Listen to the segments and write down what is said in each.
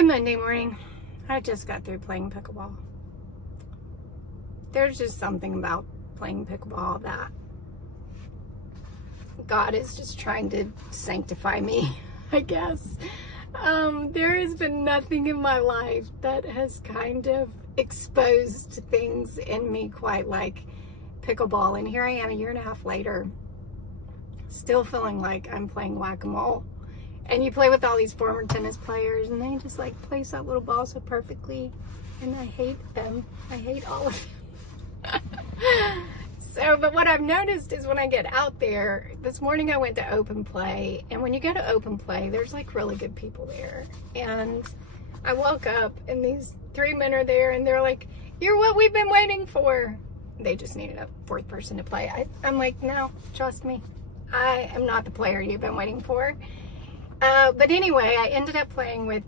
Good Monday morning. I just got through playing pickleball. There's just something about playing pickleball that God is just trying to sanctify me, I guess. There has been nothing in my life that has kind of exposed things in me quite like pickleball. And here I am a year and a half later, still feeling like I'm playing whack-a-mole. And you play with all these former tennis players and they just like place that little ball so perfectly. And I hate them. I hate all of them. But what I've noticed is when I get out there, this morning I went to open play, and when you go to open play, there's like really good people there. And I woke up and these 3 men are there and they're like, "You're what we've been waiting for." They just needed a fourth person to play. I'm like, no, trust me. I am not the player you've been waiting for. But anyway, I ended up playing with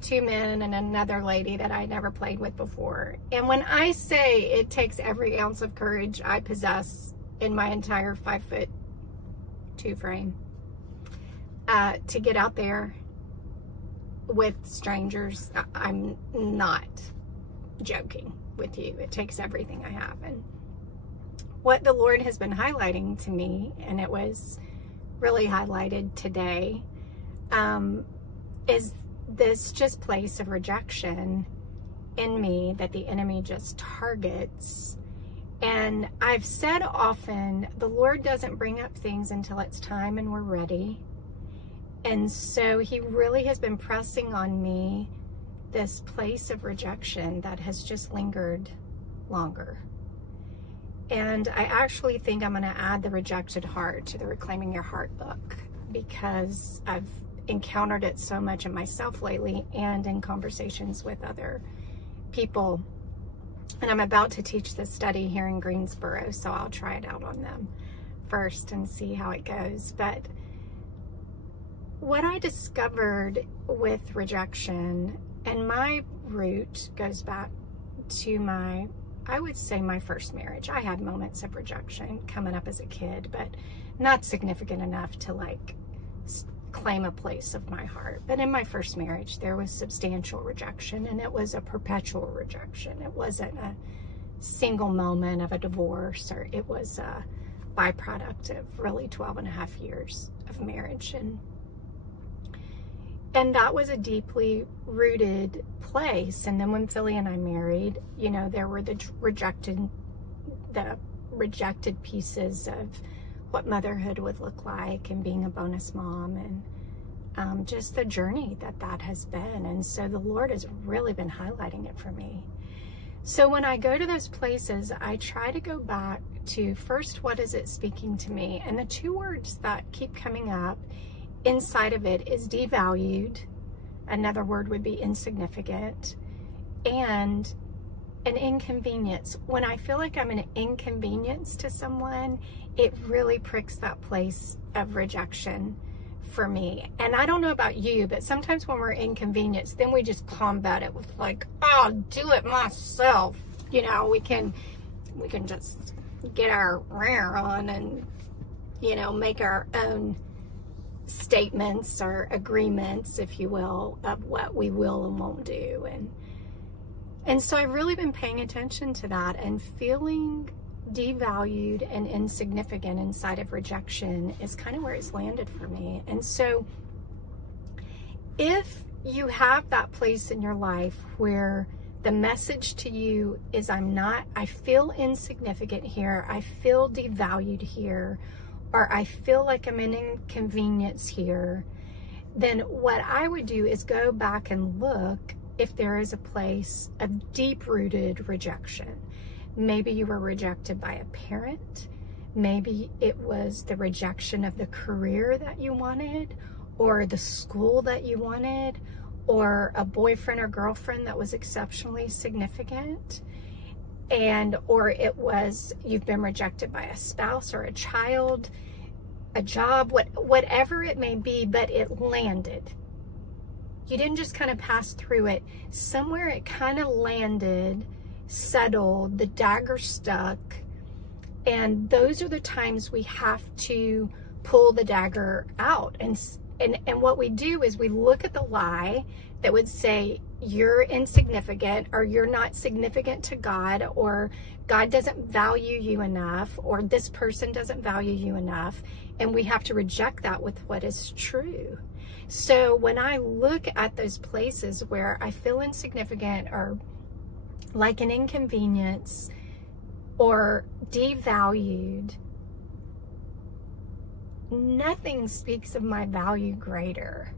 2 men and another lady that I never played with before. And when I say it takes every ounce of courage I possess in my entire 5'2" frame to get out there with strangers, I'm not joking with you. It takes everything I have. And what the Lord has been highlighting to me, and it was really highlighted today, is this just place of rejection in me that the enemy just targets. And I've said often, the Lord doesn't bring up things until it's time and we're ready. And so he really has been pressing on me this place of rejection that has just lingered longer. And I actually think I'm going to add the rejected heart to the Reclaiming Your Heart book, because I've encountered it so much in myself lately and in conversations with other people. And I'm about to teach this study here in Greensboro, so I'll try it out on them first and see how it goes. But what I discovered with rejection, and my root goes back to I would say my first marriage. I had moments of rejection coming up as a kid, but not significant enough to like claim a place of my heart. But in my first marriage, there was substantial rejection, and it was a perpetual rejection. It wasn't a single moment of a divorce, or it was a byproduct of really 12.5 years of marriage. And that was a deeply rooted place. And then when Philly and I married, you know, there were the rejected pieces of what motherhood would look like and being a bonus mom, and just the journey that has been. And so the Lord has really been highlighting it for me. So when I go to those places, I try to go back to first, what is it speaking to me? And the 2 words that keep coming up inside of it is devalued. Another word would be insignificant, and an inconvenience. When I feel like I'm an inconvenience to someone, it really pricks that place of rejection for me. And I don't know about you, but sometimes when we're inconvenienced, then we just combat it with like, I'll do it myself. You know, we can just get our rear on and, you know, make our own statements or agreements, if you will, of what we will and won't do. And so I've really been paying attention to that, and feeling devalued and insignificant inside of rejection is kind of where it's landed for me. And so if you have that place in your life where the message to you is I feel insignificant here, I feel devalued here, or I feel like I'm an inconvenience here, then what I would do is go back and look if there is a place of deep-rooted rejection. Maybe you were rejected by a parent. Maybe it was the rejection of the career that you wanted, or the school that you wanted, or a boyfriend or girlfriend that was exceptionally significant. Or it was you've been rejected by a spouse or a child, a job, whatever it may be, but it landed. You didn't just kind of pass through it. Somewhere it kind of landed, settled, the dagger stuck. And those are the times we have to pull the dagger out. And what we do is we look at the lie, that would say you're insignificant, or you're not significant to God, or God doesn't value you enough, or this person doesn't value you enough. And we have to reject that with what is true. So when I look at those places where I feel insignificant, or like an inconvenience, or devalued, nothing speaks of my value greater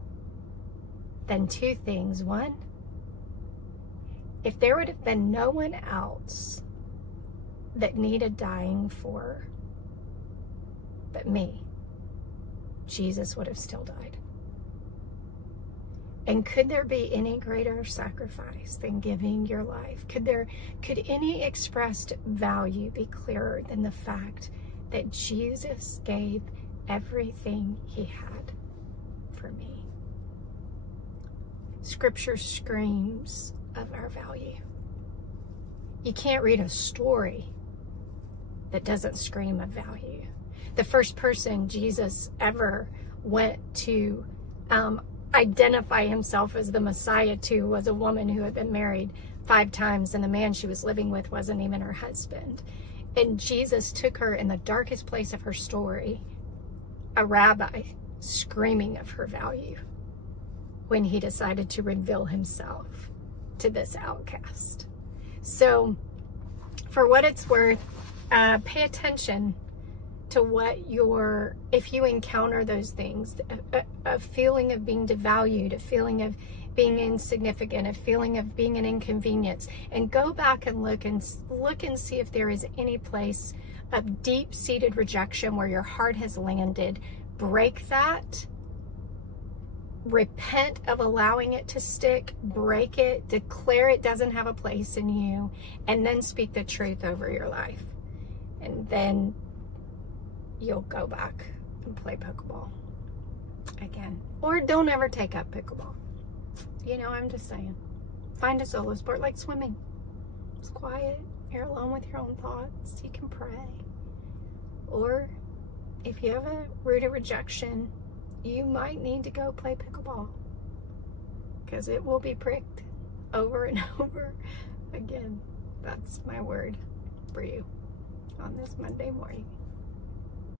than two things. One, if there would have been no one else that needed dying for but me, Jesus would have still died. And could there be any greater sacrifice than giving your life? Could any expressed value be clearer than the fact that Jesus gave everything he had for me? Scripture screams of our value. You can't read a story that doesn't scream of value. The first person Jesus ever went to identify himself as the Messiah to was a woman who had been married 5 times, and the man she was living with wasn't even her husband. And Jesus took her in the darkest place of her story, a rabbi, screaming of her value, when he decided to reveal himself to this outcast. So for what it's worth, pay attention to what if you encounter those things, a feeling of being devalued, a feeling of being insignificant, a feeling of being an inconvenience, and go back and look and see if there is any place of deep-seated rejection where your heart has landed. Break that. Repent of allowing it to stick. Break it. Declare it doesn't have a place in you, and then speak the truth over your life. And then you'll go back and play pickleball again. Or don't ever take up pickleball. You know, I'm just saying. Find a solo sport like swimming. It's quiet. You're alone with your own thoughts. You can pray. Or if you have a root of rejection, you might need to go play pickleball, because it will be pricked over and over again. That's my word for you on this Monday morning.